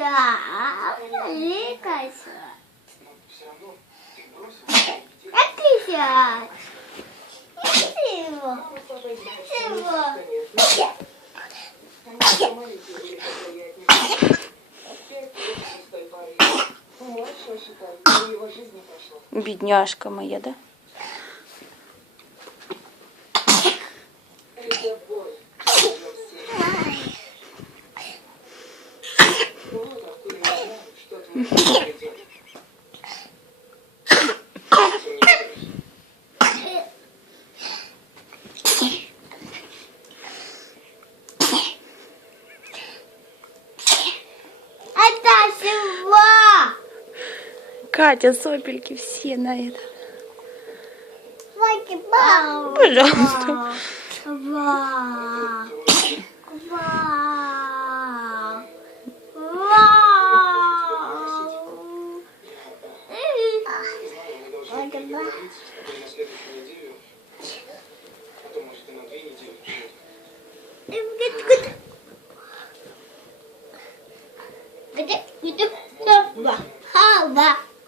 Ликайся, ликайся. А ты сядь. Чего? Бедняжка моя, да? Это чего? Катя, сопельки все на это. Вау. Пожалуйста. Вау. Вау. Вау. Где? Хава.